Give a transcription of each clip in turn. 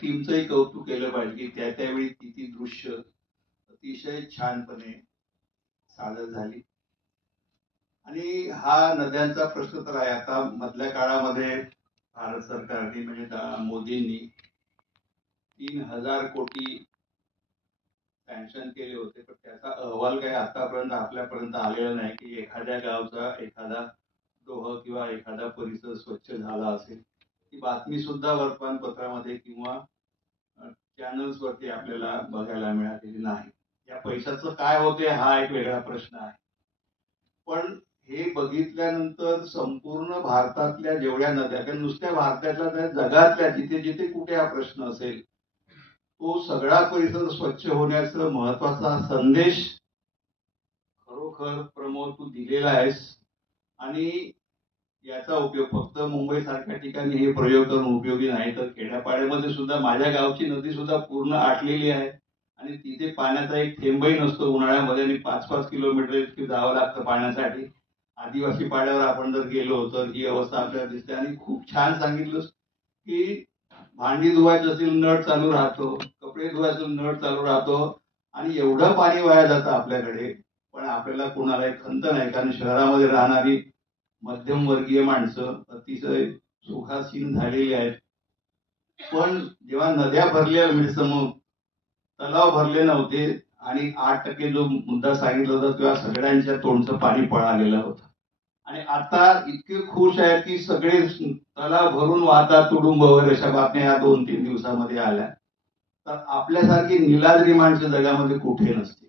टीमचंही कौतुक केलं पाहिजे की त्यावेळी ती दृश्य अतिशय छानपणे सादर झाली. आणि हा नद्यांचा प्रश्न तर आहे. आता मधल्या काळामध्ये भारत सरकारने म्हणजे मोदींनी 3,000 कोटी सँक्शन केले होते, पण त्याचा अहवाल काही आतापर्यंत आपल्यापर्यंत आलेला नाही की एखाद्या गावचा एखादा डोह किंवा एखादा परिसर स्वच्छ झाला असेल. ही बातमी सुद्धा वर्तमानपत्रामध्ये किंवा चॅनल्स वरती आपल्याला बघायला मिळालेली नाही. या पैशाचं काय होते हा एक वेगळा प्रश्न आहे. पण हे बघितल्यानंतर संपूर्ण भारतातल्या जेवढ्या नद्या, त्या नुसत्या भारतातल्या त्या जगातल्या जिथे जिथे कुठे हा प्रश्न असेल, तो सगळा परिसर स्वच्छ होण्याचा महत्वाचा संदेश खरोखर प्रमोद तू दिलेला आहेस. आणि याचा उपयोग फक्त मुंबई सारख्या ठिकाणी हे प्रयोग करून उपयोगी नाही, तर खेड्यापाड्यामध्ये सुद्धा माझ्या गावची नदी सुद्धा पूर्ण आटलेली आहे आणि तिथे पाण्याचा एक थेंबही नसतो उन्हाळ्यामध्ये, आणि 5-5 किलोमीटर इतके जावं लागतं पाण्यासाठी. आदिवासी पाड्यावर आपण जर गेलो तर ही अवस्था आपल्याला दिसते. आणि खूप छान सांगितलं की भांडी धुवायचं असेल नळ चालू राहतो, कपडे धुवायचं नळ चालू राहतो, आणि एवढं पाणी वाया जातं आपल्याकडे, पण आपल्याला कोणालाही खंत नाही, कारण शहरामध्ये राहणारी मध्यमवर्गीय माणसं अतिशय सुखासीन झालेली आहेत. पण जेव्हा नद्या भरल्या म्हणजे समोर तलाव भरले नव्हते आणि 8% जो मुद्दा सांगितला होता तेव्हा सगळ्यांच्या तोंडचं पाणी पळालेलं होतं. आणि आता इतके खुश आहेत की सगळे तलाव भरून वाहतात तुडुंब वगैरे, अशा बातम्या या 2-3 दिवसामध्ये आल्या. तर आपल्यासारखी निलाद्री माणसं जगामध्ये कुठे नसते.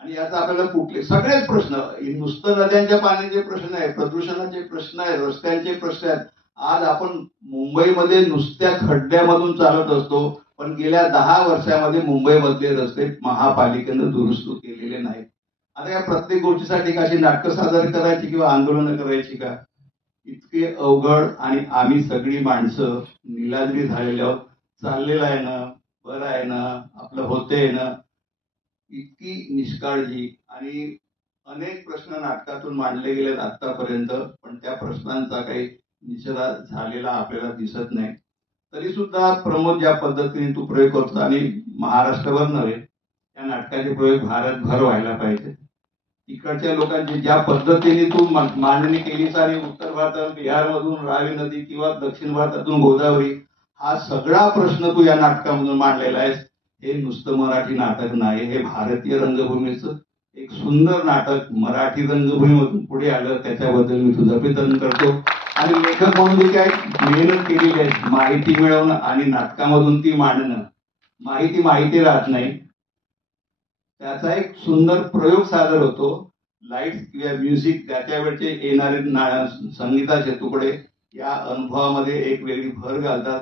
आणि याचा आपल्याला कुठले सगळेच प्रश्न, नुसतं नद्यांच्या पाण्याचे प्रश्न आहे, प्रदूषणाचे प्रश्न आहे, रस्त्यांचे प्रश्न आहेत. आज आपण मुंबईमध्ये नुसत्या खड्ड्यामधून चालत असतो, पण गेल्या 10 वर्षामध्ये मुंबईमधले रस्ते महापालिकेनं दुरुस्त केलेले नाहीत. आता या प्रत्येक गोष्टीसाठी कशी नाटकं सादर करायची किंवा आंदोलनं करायची का? इतके अवघड. आणि आम्ही सगळी माणसं निलाद्री झालेले आहोत. चाललेलं आहे ना, बरं आहे ना, आपलं होतंय ना, इतकी निष्काळजी. आणि अनेक प्रश्न नाटकातून मांडले गेलेत आतापर्यंत, पण त्या प्रश्नांचा काही निचरा झालेला आपल्याला दिसत नाही. तरी सुद्धा प्रमोद ज्या पद्धतीने तू प्रयोग करतो, आणि महाराष्ट्रभर नव्हे, या नाटकाचे प्रयोग भारतभर व्हायला पाहिजे. इकडच्या लोकांची ज्या पद्धतीने तू मांडणी केलीस, आणि उत्तर भारतात बिहारमधून रावी नदी किंवा दक्षिण भारतातून गोदावरी, हा सगळा प्रश्न तू या नाटकामधून मांडलेला आहेस. हे नुसतं मराठी नाटक नाही, हे भारतीय रंगभूमीचं एक सुंदर नाटक मराठी रंगभूमीमधून पुढे आलं, त्याच्याबद्दल मी तुझं अभिनंदन करतो. आणि लेखक म्हणून जी काय मेहनत केलेली आहे माहिती मिळवणं आणि नाटकामधून ती मांडणं, माहिती राहत नाही, त्याचा एक सुंदर प्रयोग सादर होतो. लाईट्स किंवा म्युझिक, त्याच्या वेळचे येणारे संगीताचे तुकडे या अनुभवामध्ये एक वेगळी भर घालतात.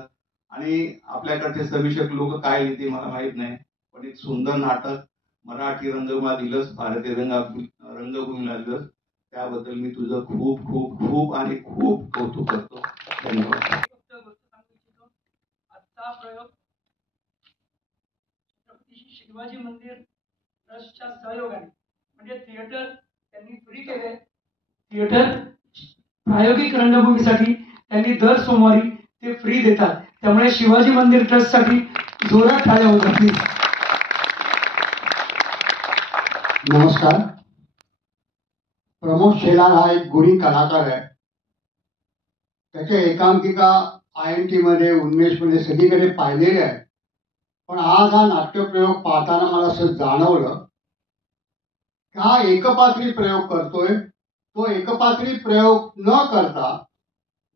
आणि आपल्याकडचे समीक्षक लोक काय लिहिते मला माहित नाही, पण एक सुंदर नाटक मराठी रंगभूमीला दिलंस, भारतीय रंगभूमीला दिलंस, त्याबद्दल मी तुझं खूप खूप खूप आणि खूप कौतुक करतो. धन्यवाद. आजचा प्रयोग छत्रपती शिवाजी मंदिर ट्रस्टच्या सहयोगाने, म्हणजे थिएटर त्यांनी फ्री केले. थिएटर प्रायोगिक रंगभूमीसाठी त्यांनी दर सोमवारी ते फ्री देतात. त्यामुळे शिवाजी मंदिर ट्रस्टसाठी जोरात टाळ्या होतात. प्लीज. नमस्कार. प्रमोद शेलार हा एक गुणी कलाकार आहे. त्याच्या एकांकिका INT मध्ये, उन्मेष मध्ये सगळीकडे पाहिलेले आहे. पण आज हा नाट्यप्रयोग पाहताना मला असं जाणवलं की हा एकपात्री प्रयोग करतोय. तो एकपात्री प्रयोग न करता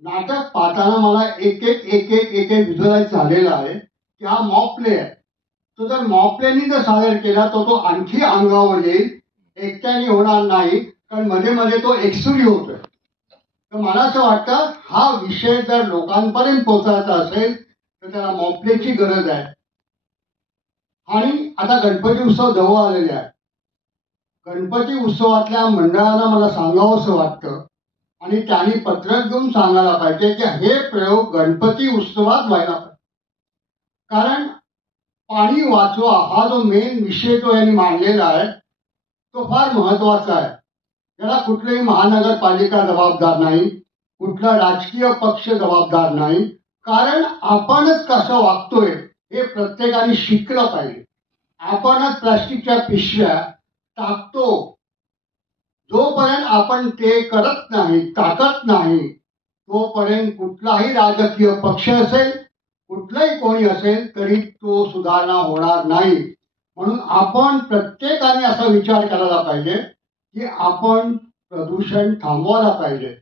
नाटक पाहताना मला एक एक व्हिज्युअलाइज झालेला आहे की हा मॉक प्ले आहे. तो जर मॉक प्लेनी जर सादर केला तर तो आणखी अंगावर येईल, एकट्याने होणार नाही, कारण मध्ये मध्ये तो एक्सुरी होतोय. तर मला असं वाटतं हा विषय जर लोकांपर्यंत पोहोचायचा असेल तर त्याला मॉक प्लेची गरज आहे. आणि आता गणपती उत्सव जवळ आलेले आहे. गणपती उत्सवातल्या मंडळांना मला सांगावंसं वाटतं आणि त्यांनी पत्रक देऊन सांगायला पाहिजे की हे प्रयोग गणपती उत्सवात व्हायला पाहिजे. कारण पाणी वाचवा हा जो मेन विषय जो यांनी मांडलेला आहे तो फार महत्वाचा आहे. याला कुठलीही महानगरपालिका जबाबदार नाही, कुठला राजकीय पक्ष जबाबदार नाही, कारण आपणच कसं वागतोय हे प्रत्येकाने शिकलं पाहिजे. आपणच प्लास्टिकच्या पिशव्या टाकतो, जोपर्यंत आपण ते करत नाही, टाकत नाही, तोपर्यंत कुठलाही राजकीय पक्ष असेल, कुठलाही कोणी असेल तरी तो सुधारणा होणार नाही. म्हणून आपण प्रत्येकाने असा विचार करायला पाहिजे की आपण प्रदूषण थांबवायला पाहिजे.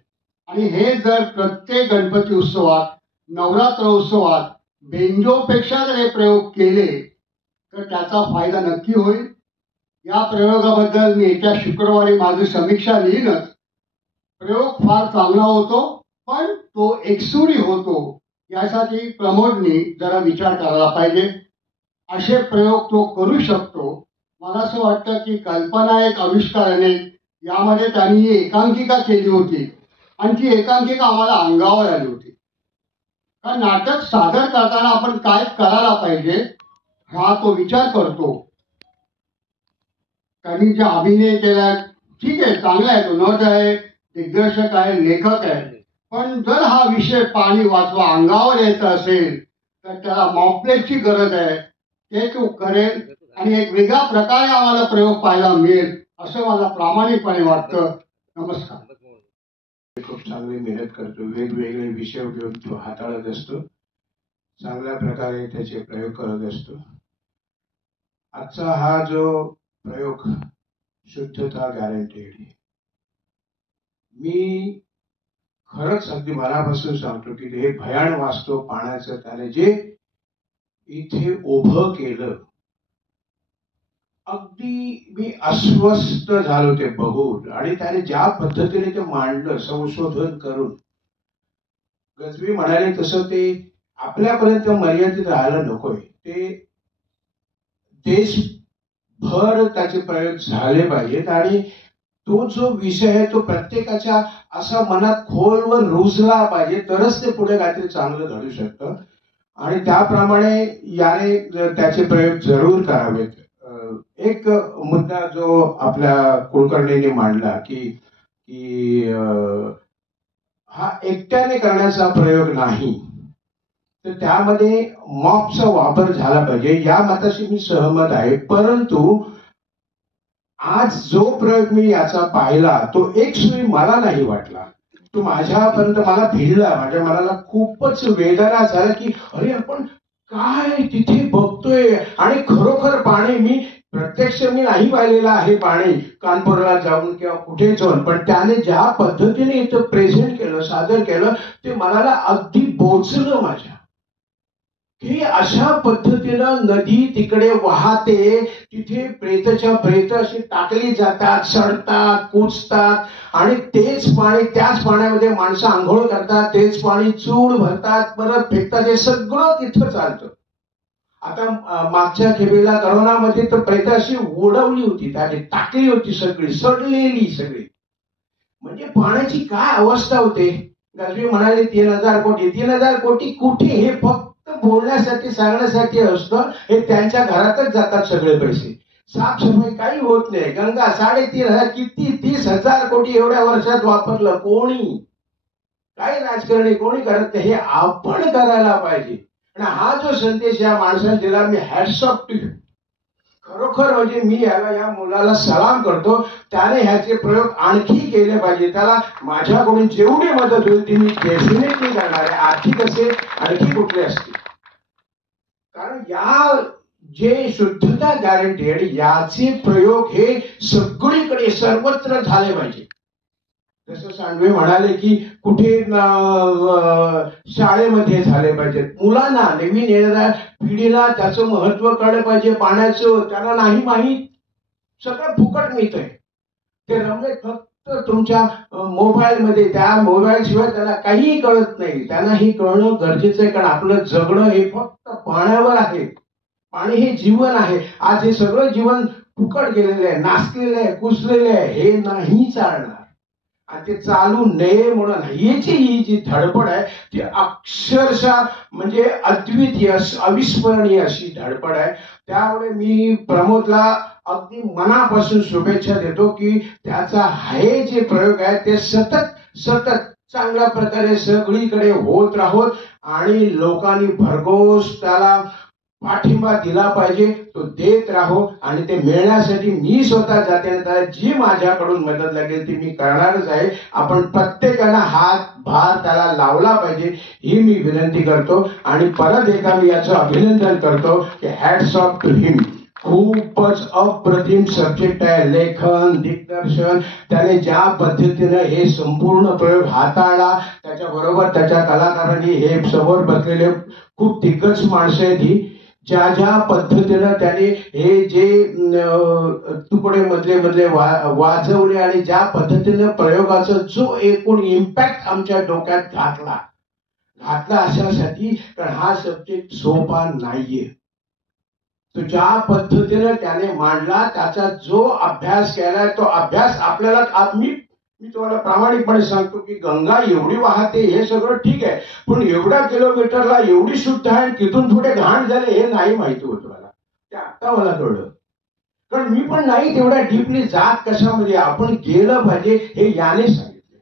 आणि हे जर प्रत्येक गणपती उत्सवात, नवरात्र उत्सवात बेंजोपेक्षा जर हे प्रयोग केले तर त्याचा फायदा नक्की होईल. या प्रयोगाबद्दल मी येत्या शुक्रवारी माझी समीक्षा लिहीनच. प्रयोग फार चांगला होतो, पण तो एकसुरी होतो यासाठी प्रमोदनी जरा विचार करायला पाहिजे. असे प्रयोग तो करू शकतो. मला असं वाटतं की कल्पना एक, आविष्कार अनेक, यामध्ये त्यांनी ही एकांकिका केली होती आणि ती एकांकिका आम्हाला अंगावर आली होती. कारण नाटक सादर करताना आपण काय करायला पाहिजे हा तो विचार करतो. त्यांनी जे अभिनय केला ठीक आहे, चांगला आहे, तो नट आहे, दिग्दर्शक आहे, लेखक आहे. पण जर हा विषय पाणी वाचवा अंगावर यायचा असेल तर त्याला मॉपलेटची गरज आहे. ते तो करेल आणि एक वेगळ्या प्रकारे आम्हाला प्रयोग पाहायला मिळेल असं मला प्रामाणिकपणे वाटतं. नमस्कार. खूप चांगली मेहनत करतो, वेगवेगळे विषय घेऊन तो हाताळत असतो, चांगल्या प्रकारे त्याचे प्रयोग करत असतो. आजचा हा जो प्रयोग शुद्धता गॅरंटेड, मी खरंच अगदी मनापासून सांगतो की हे भयान वाचतो पाण्याचं. त्याने जे इथे उभं केलं, अगदी मी अस्वस्थ झालो ते बघून. आणि त्याने ज्या पद्धतीने ते मांडलं संशोधन करून, गजबी म्हणाले तसं ते आपल्यापर्यंत मर्यादित राहायला नकोय. ते देशभर त्याचे प्रयोग झाले पाहिजेत आणि तो जो विषय आहे तो प्रत्येकाच्या असा मनात खोलवर रुजला पाहिजे, तरच ते पुढे काहीतरी चांगलं घडू शकतं. आणि त्याप्रमाणे याने त्याचे प्रयोग जरूर करावेत. एक मुद्दा जो आपल्या कुलकर्णींनी मांडला की हा एकट्याने करण्याचा प्रयोग नाही, तर त्यामध्ये मॉपचा वापर झाला पाहिजे, या मताशी मी सहमत आहे. परंतु आज जो प्रयोग मी याचा पाहिला तो एक सुई मला नाही वाटला. तो माझ्यापर्यंत मला भिडला, माझ्या मनाला खूपच वेदना झाला की अरे आपण काय तिथे बघतोय. आणि खरोखर पाणी मी प्रत्यक्ष मी नाही पाहिलेलं आहे पाणी कानपूरला जाऊन किंवा कुठे जाऊन, पण त्याने ज्या पद्धतीने इथं प्रेझेंट केलं, सादर केलं, ते मनाला अगदी बोचलं माझ्या. की अशा पद्धतीनं नदी तिकडे वाहते, तिथे प्रेतच्या प्रेत अशी टाकली जातात, सडतात, कुचतात आणि तेच पाणी, त्याच पाण्यामध्ये माणसं आंघोळ करतात, तेच पाणी चूल भरतात, परत फेकतात. हे सगळं तिथं चालतं. आता मागच्या खेपेला करोनामध्ये तर प्रेत अशी ओढवली होती, त्याने टाकली होती सगळी, सडलेली सगळी. म्हणजे पाण्याची काय अवस्था होते. गजबी म्हणाले 3,000 कोटी. 3,000 कोटी कुठे? हे फक्त बोलण्यासाठी, सांगण्यासाठी असतं. हे त्यांच्या घरातच जातात सगळे पैसे. साफसफाई काही होत नाही. गंगा 3,500 किती 30,000 कोटी एवढ्या वर्षात वापरलं. कोणी, काही राजकारणी कोणी करत नाही. हे आपण करायला पाहिजे. आणि हा जो संदेश या माणसाने दिला, मी हॅट्स ऑफ टू यू. खरोखर म्हणजे मी या मुलाला सलाम करतो. त्याने ह्याचे प्रयोग आणखी केले पाहिजे. त्याला माझ्याकडून जेवढी मदत होईल ती मी डेफिनेटली करणार आहे, आर्थिक असेल आणखी कुठले असतील. कारण या जे शुद्धता गॅरंटेड याचे प्रयोग हे सगळीकडे सर्वत्र झाले पाहिजे. जसं सांडवे म्हणाले की कुठे शाळेमध्ये झाले पाहिजेत. मुलांना, नवीन येणाऱ्या पिढीला त्याचं महत्व कळलं पाहिजे पाण्याचं. त्यांना नाही माहीत, सगळं फुकट मिळतंय. ते रमले फक्त तुमच्या मोबाईलमध्ये. त्या मोबाईल शिवाय त्यांना काहीही कळत नाही. त्यांना हे कळणं गरजेचं आहे, कारण आपलं जगणं हे फक्त पाण्यावर आहे. पाणी हे जीवन आहे. आज हे सगळं जीवन फुकट गेलेलं आहे, नासलेलं आहे, कुसलेलं आहे. हे नाही चालणार. आणि ते चालू नये म्हणून याची ही जी धडपड आहे ती अक्षरशः म्हणजे अद्वितीय, अविस्मरणीय अशी धडपड आहे. त्यामुळे मी प्रमोदला अगदी मनापासून शुभेच्छा देतो की त्याचा हे जे प्रयोग आहे ते सतत चांगल्या प्रकारे सगळीकडे होत राहोत आणि लोकांनी भरघोस त्याला पाठिंबा दिला पाहिजे, तो देत राहो आणि ते मिळण्यासाठी मी स्वतः जाते आणि त्याला जी माझ्याकडून मदत लागेल ती मी करणारच आहे. आपण प्रत्येकानं हात भार त्याला लावला पाहिजे ही मी विनंती करतो. आणि परत एकदा मी याचं अभिनंदन करतो की हॅट्स ऑफ टू हिम. खूपच अप्रतिम सब्जेक्ट आहे. लेखन, दिग्दर्शन, त्याने ज्या पद्धतीने हे संपूर्ण प्रयोग हाताळला, त्याच्याबरोबर त्याच्या कलाकारांनी हे समोर बसलेले खूप दिग्गज माणसं आहेत ही, ज्या पद्धतीनं त्याने हे जे तुकडे मधले वाजवले आणि ज्या पद्धतीनं प्रयोगाचा जो एकूण इम्पॅक्ट आमच्या डोक्यात घातला अशासाठी, कारण हा सब्जेक्ट सोपा नाहीये. तो ज्या पद्धतीनं त्याने मांडला, त्याचा जो अभ्यास केलाय तो अभ्यास आपल्याला मी तुम्हाला प्रामाणिकपणे सांगतो की गंगा एवढी वाहते हे सगळं ठीक आहे, पण एवढ्या किलोमीटरला एवढी शुद्ध आहे, तिथून पुढे घाण झाले हे नाही माहिती होतं मला. ते आता मला कळलं, कारण मी पण नाही तेवढ्या डीपली जात कशामध्ये. आपण गेलं पाहिजे हे याने सांगितले.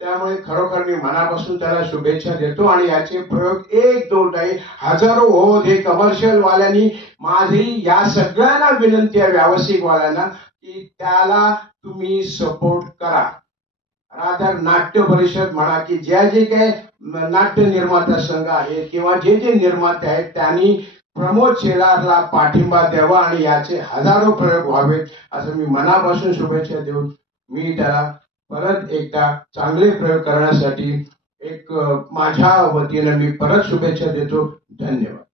त्यामुळे खरोखर मी मनापासून त्याला शुभेच्छा देतो. आणि याचे प्रयोग एक दोन नाही, हजारो होत. हे कमर्शियल वाल्यांनी, माझी या सगळ्यांना विनंती आहे, व्यावसायिक वाल्यांना, की त्याला तुम्ही सपोर्ट करा. रादर नाट्य परिषद म्हणा की जे काही नाट्य निर्माता संघ आहे किंवा जे निर्माते आहेत त्यांनी प्रमोद शेलारला पाठिंबा द्यावा आणि याचे हजारो प्रयोग व्हावेत असं मी मनापासून शुभेच्छा देऊन मी त्याला परत एकदा चांगले प्रयोग करण्यासाठी माझ्या वतीने मी परत शुभेच्छा देतो. धन्यवाद.